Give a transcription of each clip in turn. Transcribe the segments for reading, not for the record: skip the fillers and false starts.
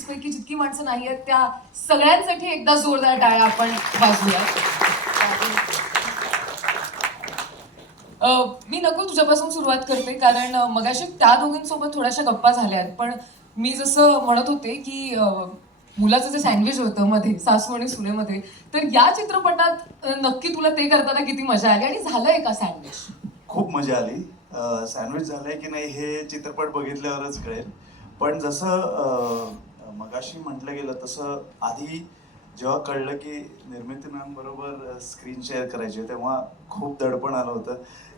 Audience पैकी जितकी माणसं नाही आहेत त्या सगळ्यांसाठी एकदा जोरदार टाळ्या आपण वाजवूया. मी नकुल तुझ्यापासून सुरुवात करते, कारण मगाशी त्या दोघींसोबत थोड्याशा गप्पा झाल्यात. पण मी जसं म्हणत होते की मुलाचं जे सँडविच होतं मध्ये सासू आणि सुनेमध्ये, तर या चित्रपटात नक्की तुला ते करताना किती मजा आली आणि झालंय का सँडविच? खूप मजा आली. सँडविच झालंय की नाही हे चित्रपट बघितल्यावरच कळेल. पण जसं मगाशी म्हटलं गेलं तसं आधी जेव्हा कळलं की निर्मिती मॅम बरोबर स्क्रीन शेअर करायची तेव्हा खूप दडपण आलं होतं.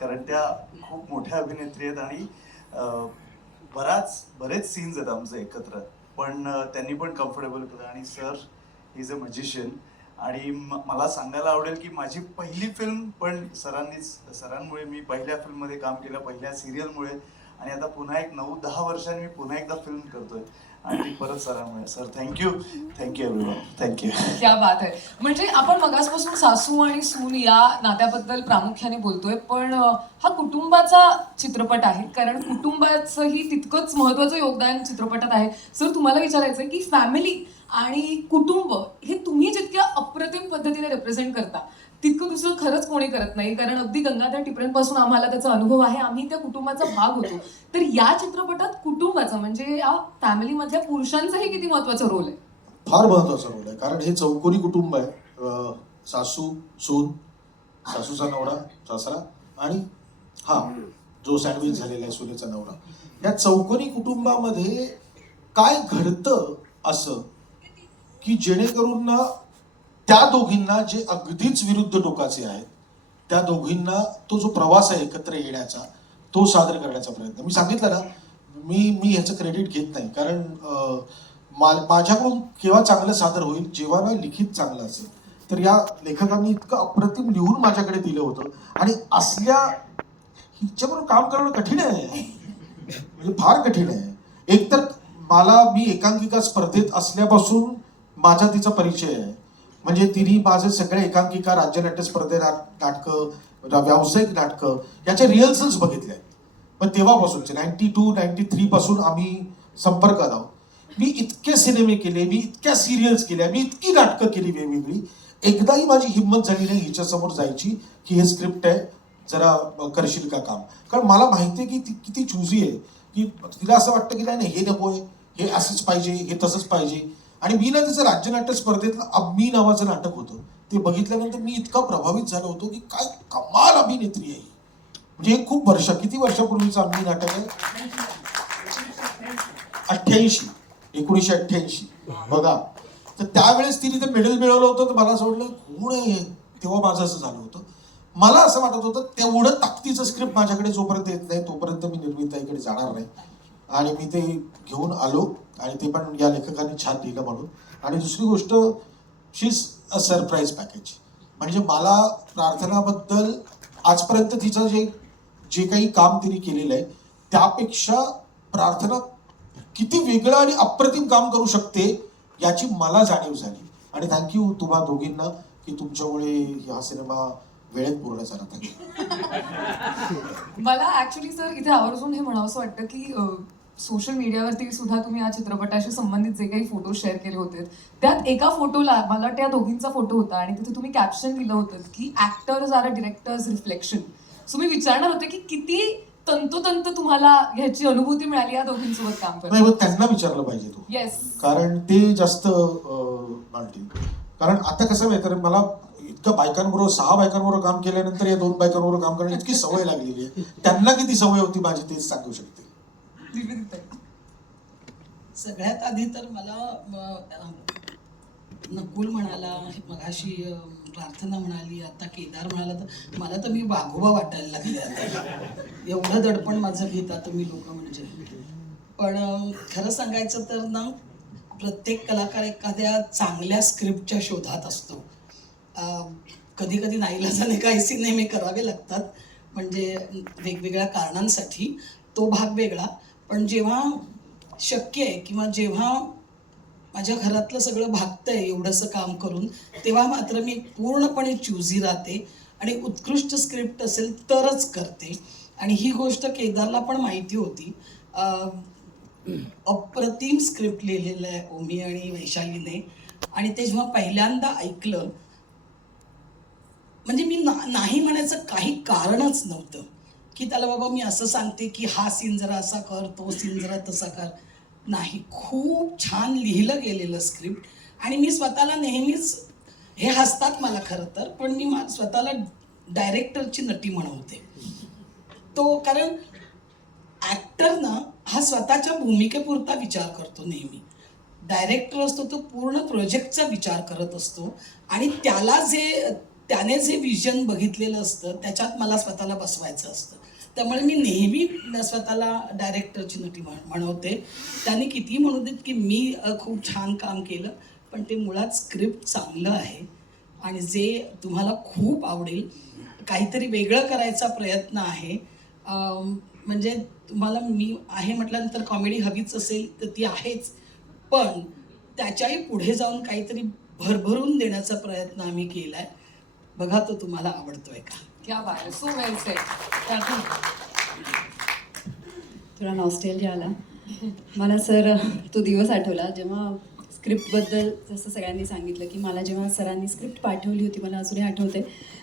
कारण त्या खूप मोठ्या अभिनेत्री आहेत आणि बरेच सीन्स आहेत आमचे एकत्र. पण त्यांनी पण कम्फर्टेबल केलं आणि सर इज अ मजिशियन. आणि मला सांगायला आवडेल की माझी पहिली फिल्म पण सरांमुळे मी पहिल्या फिल्ममध्ये काम केलं, पहिल्या सिरियलमुळे. आणि आता पुन्हा एक 9-10 वर्षांनी मी पुन्हा एकदा फिल्म करतोय आणि ती परत सरांमुळे. Sir thank you everyone, thank you. क्या बात आहे. म्हणजे आपण मगासपासून सासू आणि सून या नात्याबद्दल प्रामुख्याने बोलतोय, पण हा कुटुंबाचा चित्रपट आहे, कारण कुटुंबाचंही तितकंच महत्वाचं योगदान चित्रपटात आहे. सर तुम्हाला विचारायचंय की फॅमिली आणि कुटुंब हे तुम्ही जितक्या अप्रतिम पद्धतीने रिप्रेझेंट करता तितकं दुसरं खरंच कोणी करत नाही, कारण अगदी गंगाधर टिपरेंपासून आम्हाला त्याचा अनुभव आहे, आम्ही त्या कुटुंबाचा भाग होतो. तर या चित्रपटात कुटुंबाचं म्हणजे या फॅमिलीमधल्या पुरुषांचाही किती महत्वाचा रोल आहे? फार महत्वाचा रोल आहे, कारण हे चौकोनी कुटुंब आहे. सासू, सून, सासूचा नवरा, सासरा आणि हा जो सँडविच झालेला आहे सुनेचा नवरा. या चौकोनी कुटुंबामध्ये काय घडतं असं की जेणेकरून ना त्या दोघींना जे अगदीच विरुद्ध टोकाचे आहेत त्या दोघींना तो जो प्रवास आहे एकत्र येण्याचा तो सादर करण्याचा प्रयत्न. मी सांगितलं ना, मी ह्याचं क्रेडिट घेत नाही, कारण माझ्याकडून केव्हा चांगलं सादर होईल जेव्हा ना लिखित चांगलं असेल. तर या लेखकांनी इतकं अप्रतिम लिहून माझ्याकडे दिलं होतं आणि असल्या हिच्याबरोबर काम करणं कठीण आहे, म्हणजे फार कठीण आहे. एकतर मी एकांकिका स्पर्धेत असल्यापासून माझा तिचा परिचय आहे. म्हणजे तिने माझे सगळे एकांकिका, राज्यनाट्य स्पर्धे नाटकं, व्यावसायिक नाटकं याचे रिहर्सल्स बघितले आहेत. पण तेव्हापासूनचे 92-93 पासून आम्ही संपर्कात आहोत. मी इतके सिनेमे केले, मी इतक्या सिरियल्स केल्या, मी इतकी नाटकं केली वेगवेगळी. एकदाही माझी हिंमत झाली नाही हिच्यासमोर जायची की हे स्क्रिप्ट आहे, जरा करशील का काम. कारण मला माहिती आहे की ती किती चुजी आहे, की तिला असं वाटतं की नाही हे नकोय, हे असंच पाहिजे, हे तसंच पाहिजे. आणि मी ना तिचं राज्यनाट्य स्पर्धेतलं अम्मी नावाचं नाटक होतं, ते बघितल्यानंतर मी इतका प्रभावित झालो होतो की काय कमाल अभिनेत्री आहे. म्हणजे हे खूप किती वर्षापूर्वीचं अम्मी नाटक आहे? 1988 बघा. तर त्यावेळेस तिने ते मेडल मिळवलं होतं. तर मला असं वाटलं कोण आहे, तेव्हा माझं असं झालं होतं. मला असं वाटत होतं तेवढं ताकदीचं स्क्रिप्ट माझ्याकडे जोपर्यंत येत नाही तोपर्यंत मी निर्मिताईकडे जाणार नाही. आणि मी ते घेऊन आलो आणि ते पण या लेखकांनी छान लिहिलं म्हणून. आणि दुसरी गोष्ट, शी इज अ सरप्राईज पॅकेज. म्हणजे मला प्रार्थनाबद्दल आजपर्यंत तिचं जे काही काम तिने केलेलं आहे त्यापेक्षा प्रार्थना किती वेगळं आणि अप्रतिम काम करू शकते याची मला जाणीव झाली. आणि थँक्यू तुम्हा दोघींना की तुमच्यामुळे हा सिनेमा वेळेत पूर्ण झाला. मला ऍक्च्युली सर इथे आवर्जून हे म्हणावंसं वाटतं की सोशल मीडियावरती सुद्धा तुम्ही या चित्रपटाशी संबंधित जे काही फोटो शेअर केले होते त्यात एका फोटोला मला त्या दोघींचा फोटो होता आणि तिथे तुम्ही कॅप्शन दिलं होतं की actors are a director's reflection. So मी विचारणार होते की किती तंतोतंत तुम्हाला ह्याची अनुभूती मिळाली या दोघींसोबत काम नाही, करत? त्यांना विचारलं पाहिजे तू. येस, कारण ते जास्त मानतील. कारण आता कसं माहिती, मला इतकं बायकांबरोबर 6 बायकांबरोबर काम केल्यानंतर या 2 बायकांबरोबर काम करण्याची इतकी सवय लागलेली आहे. त्यांना किती सवय होती माझी तेच सांगू शकते. सगळ्यात आधी तर मला नकुल म्हणाला, मगाशी प्रार्थना म्हणाली, आता केदार म्हणाला, तर मला तर मी वाघोबा वाटायला लागले आता. एवढं दडपण माझं घेता तुम्ही लोक म्हणजे. पण खरं सांगायचं तर ना, प्रत्येक कलाकार एखाद्या चांगल्या स्क्रिप्टच्या शोधात असतो. कधी कधी नाईलाजाने काही सिनेमे करावे लागतात, म्हणजे वेगवेगळ्या कारणांसाठी, तो भाग वेगळा. पण जेव्हा शक्य आहे किंवा जेव्हा माझ्या घरातलं सगळं भागतंय एवढंसं काम करून, तेव्हा मात्र मी पूर्णपणे चूझी राहते आणि उत्कृष्ट स्क्रिप्ट असेल तरच करते. आणि ही गोष्ट केदारला पण माहिती होती. अप्रतिम स्क्रिप्ट लिहिलेलं आहे ओमी आणि वैशालीने. आणि ते जेव्हा पहिल्यांदा ऐकलं, म्हणजे मी नाही म्हणायचं काही कारणच नव्हतं की त्याला बाबा मी असं सांगते की हा सीन जरा असा कर, तो सीन जरा तसा कर. नाही, खूप छान लिहिलं गेलेलं स्क्रिप्ट. आणि मी स्वतःला नेहमीच, हे हसतात मला खरं तर, पण मी स्वतःला डायरेक्टरची नटी म्हणवते. तो कारण ॲक्टर ना हा स्वतःच्या भूमिकेपुरता विचार करतो नेहमी. डायरेक्टर असतो तो पूर्ण प्रोजेक्टचा विचार करत असतो. आणि त्याने जे विजन बघितलेलं असतं त्याच्यात मला स्वतःला बसवायचं असतं. त्यामुळे मी नेहमी स्वतःला डायरेक्टरची नटी म्हणवते. त्यांनी किती म्हणू देत की मी खूप छान काम केलं, पण ते मुळात स्क्रिप्ट चांगलं आहे आणि जे तुम्हाला खूप आवडेल. काहीतरी वेगळं करायचा प्रयत्न आहे. म्हणजे तुम्हाला मी आहे म्हटल्यानंतर कॉमेडी हवीच असेल तर ती आहेच, पण त्याच्याही पुढे जाऊन काहीतरी भरभरून देण्याचा प्रयत्न आम्ही केला आहे. बघा तो तुम्हाला आवडतोय का. क्या बात आहे, सो वेल सेड. थोडा नॉस्टॅल्जिया आला मला सर. तो दिवस आठवला जेव्हा स्क्रिप्टबद्दल जसं सगळ्यांनी सांगितलं की मला जेव्हा सरांनी स्क्रिप्ट पाठवली होती, मला अजूनही आठवते.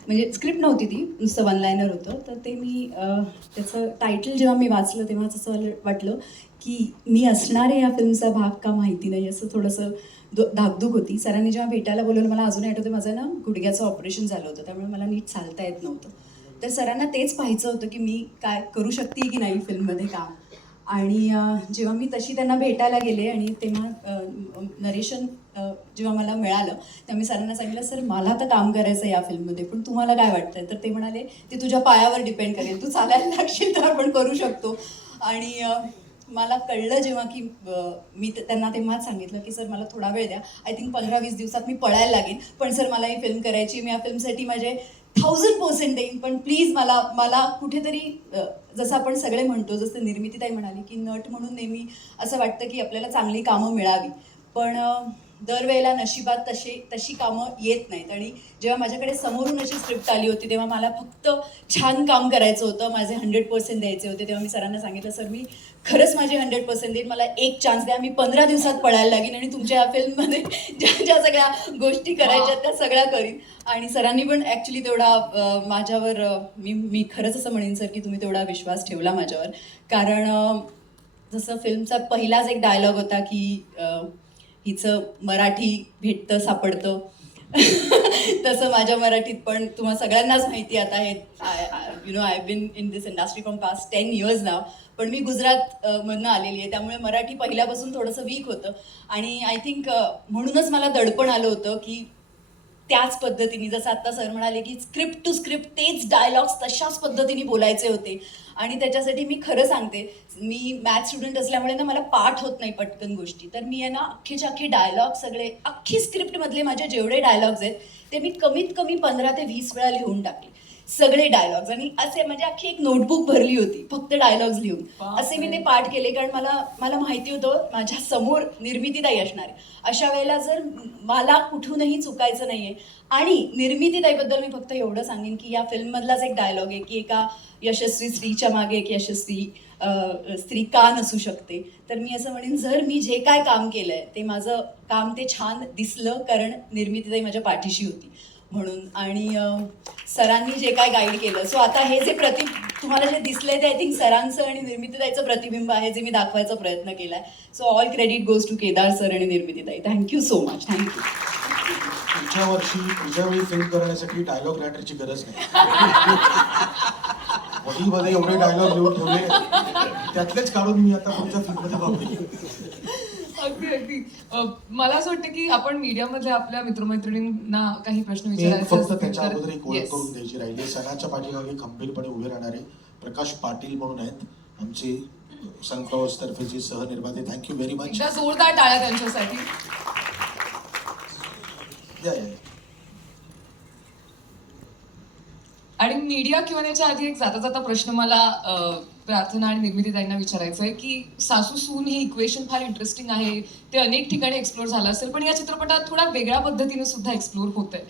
म्हणजे स्क्रिप्ट नव्हती ती, नुसतं वन लायनर होतं. तर ते मी त्याचं टायटल जेव्हा मी वाचलं तेव्हा असं वाटलं की मी असणार आहे या फिल्मचा भाग का माहिती नाही, असं थोडंसं धाकधूक होती. सरांनी जेव्हा भेटायला बोलवलं, मला अजूनही आठवतं माझं ना गुडघ्याचं ऑपरेशन झालं होतं, त्यामुळे मला नीट चालता येत नव्हतं. तर सरांना तेच पाहायचं होतं की मी काय करू शकते की नाही फिल्ममध्ये काम. आणि जेव्हा मी तशी त्यांना भेटायला गेले आणि तेव्हा नरेशन जेव्हा मला मिळालं तेव्हा मी सरांना सांगितलं, सर मला तर काम करायचं आहे या फिल्ममध्ये, पण तुम्हाला काय वाटतंय? तर ते म्हणाले, ते तुझ्या पायावर डिपेंड करेल, तू चालायला लागशील तर आपण करू शकतो. आणि मला कळलं जेव्हा की मी त्यांना तेव्हाच सांगितलं की सर मला थोडा वेळ द्या, आय थिंक 15-20 दिवसात मी पळायला लागेन, पण सर मला ही फिल्म करायची, मी या फिल्मसाठी माझे 1000% देईन, पण प्लीज मला कुठेतरी जसं आपण सगळे म्हणतो, जसं निर्मितीताई म्हणाली की नट म्हणून नेहमी असं वाटतं की आपल्याला चांगली कामं मिळावी, पण दरवेळेला नशिबात तशी कामं येत नाहीत. आणि जेव्हा माझ्याकडे समोरून अशी स्क्रिप्ट आली होती तेव्हा मला फक्त छान काम करायचं होतं, माझे 100% द्यायचे होते. तेव्हा मी सरांना सांगितलं, सर मी खरंच माझे 100% देईन, मला एक चान्स द्या, मी 15 दिवसात पळायला लागेन आणि तुमच्या या फिल्ममध्ये ज्या सगळ्या गोष्टी करायच्या त्या सगळ्या करीन. आणि सरांनी पण ॲक्च्युली तेवढा माझ्यावर मी खरंच असं म्हणेन सर की तुम्ही तेवढा विश्वास ठेवला माझ्यावर. कारण जसं फिल्मचा पहिलाच एक डायलॉग होता की हिचं मराठी भेटतं सापडतं तसं माझ्या मराठीत पण तुम्हाला सगळ्यांनाच माहिती आता आहे, I been in this industry from past 10 years नाव, पण मी गुजरात मधनं आलेली आहे, त्यामुळे मराठी पहिल्यापासून थोडंसं वीक होतं. आणि आय थिंक म्हणूनच मला दडपण आलं होतं की त्याच पद्धतीने, जसं आत्ता सर म्हणाले की स्क्रिप्ट टू स्क्रिप्ट तेच डायलॉग्स तशाच पद्धतीने बोलायचे होते. आणि त्याच्यासाठी मी खरं सांगते, मी मॅथ स्टुडंट असल्यामुळे ना मला पाठ होत नाही पटकन गोष्टी, तर मी आहे ना अख्खेच्या अख्खे डायलॉग सगळे अख्खी स्क्रिप्टमधले माझे जेवढे डायलॉग्स आहेत ते मी कमीत कमी 15 ते 20 वेळा लिहून टाकले, सगळे डायलॉग्स. आणि असे म्हणजे अख्खी एक नोटबुक भरली होती फक्त डायलॉग्स लिहून, असे मी ते पाठ केले. कारण मला माहिती होतं माझ्या समोर निर्मितीताई असणार आहे, अशा वेळेला जर मला कुठूनही चुकायचं नाहीये. आणि निर्मितीताईबद्दल मी फक्त एवढं सांगेन की या फिल्ममधलाच एक डायलॉग आहे की एका यशस्वी स्त्रीच्या मागे एक यशस्वी स्त्री का नसू शकते. तर मी असं म्हणेन, जर मी जे काय काम केलंय ते माझं काम ते छान दिसलं कारण निर्मितीताई माझ्या पाठीशी होती म्हणून. आणि सरांनी जे काय गाईड केलं, सो आता हे जे तुम्हाला जे दिसलंय ते आय थिंक सरांचं आणि निर्मितीताईचं प्रतिबिंब आहे जे मी दाखवायचा प्रयत्न केलाय. So all credit goes to Kedar sir आणि निर्मितीताई. Thank you so much. थँक्यू. पुढच्या वेळी फिल्म करण्यासाठी डायलॉग रायटरची गरज नाही. बॉडीमध्ये एवढे डायलॉग लिहून ठेवले, त्यातलेच काढून मी आता पुढच्या फिल्ममध्ये वापरले. अगदी मला असं वाटतं की आपण मीडियामधल्या आपल्या मित्रमैत्रिणींना काही प्रश्न मी विचारायचे फक्त असतील त्याच्या तर- अगोदर एक ओळख Yes. करून द्यायची राहिली. सणाच्या पाठीमागे खंबीरपणे उभे राहणारे प्रकाश पाटील म्हणून आहेत, आमचे सनफ्लॉवर्स तर्फेचे सहनिर्माते. Thank you very much. एकदा जोरदार टाळ्या त्यांच्यासाठी. या. आणि मीडिया किंवा त्याच्या आधी एक जाता जाता प्रश्न मला प्रार्थना आणि निर्मितीताईंना विचारायचं आहे की सासू सून हे इक्वेशन फार इंटरेस्टिंग आहे, ते अनेक ठिकाणी एक्सप्लोर झालं असेल, पण या चित्रपटात थोड्या वेगळ्या पद्धतीने सुद्धा एक्सप्लोर होत आहे.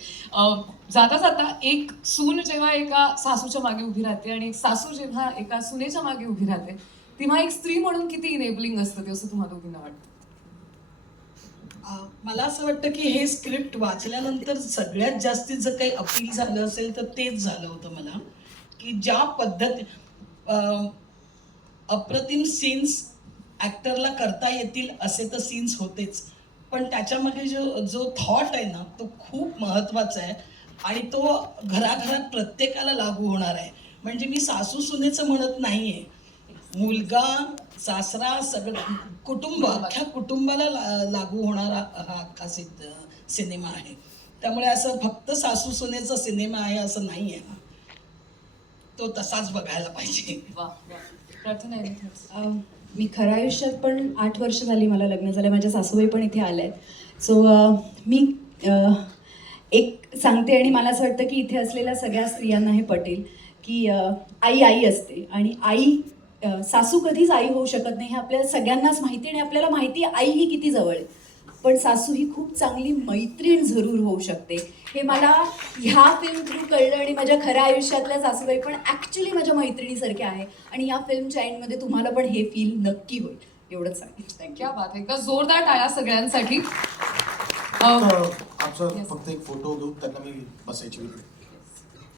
जाता जाता एक सून जेव्हा एका सासूच्या मागे उभी राहते आणि एक सासू जेव्हा एका सुनेच्या मागे उभी राहते, तेव्हा एक स्त्री म्हणून किती इनेबलिंग असतं ते, असं तुम्हाला दोघींना वाटतं? मला असं वाटतं की हे स्क्रिप्ट वाचल्यानंतर सगळ्यात जास्तीत जर काही अपील झालं असेल तर तेच झालं होतं मला, की ज्या पद्धती अप्रतिम सीन्स ॲक्टरला करता येतील असे तर सीन्स होतेच, पण त्याच्यामध्ये जो थॉट आहे ना तो खूप महत्त्वाचा आहे आणि तो घराघरात प्रत्येकाला लागू होणार आहे. म्हणजे मी सासू सुनेचं म्हणत नाही आहे, मुलगा सासरा सगळं कुटुंब, अख्ख्या कुटुंबाला लागू होणारा हा अख्खा सिनेमा आहे. त्यामुळे असं फक्त सासू सुनेचा सिनेमा आहे असं नाही आहे, तो तसाच बघायला पाहिजे. वा वा. प्रार्थना आहे का? मी खऱ्या आयुष्यात पण 8 वर्ष झाली मला लग्न झालं, माझ्या सासूबाई पण इथे आल्या आहेत. सो मी एक सांगते आणि मला असं वाटतं की इथे असलेल्या सगळ्या स्त्रियांना हे पटेल की आई आई असते आणि आई सासू कधीच आई होऊ शकत नाही हे आपल्याला सगळ्यांनाच माहिती आणि आपल्याला माहिती आहे आई ही किती जवळ आहे, पण सासू ही खूप चांगली मैत्रीण जरूर होऊ शकते. हे मला ह्या फिल्म थ्रू कळलं आणि माझ्या खऱ्या आयुष्यातल्या सासूबाई पण ॲक्च्युली माझ्या मैत्रिणीसारख्या आहे आणि या फिल्मच्या एंडमध्ये तुम्हाला पण हे फील नक्की होईल. एवढंच सांगेन. थँक्यू. क्या बात आहे. का जोरदार टाळ्या सगळ्यांसाठी. आमचा फक्त एक फोटो घेऊन त्यांना मी बसायची विनंती.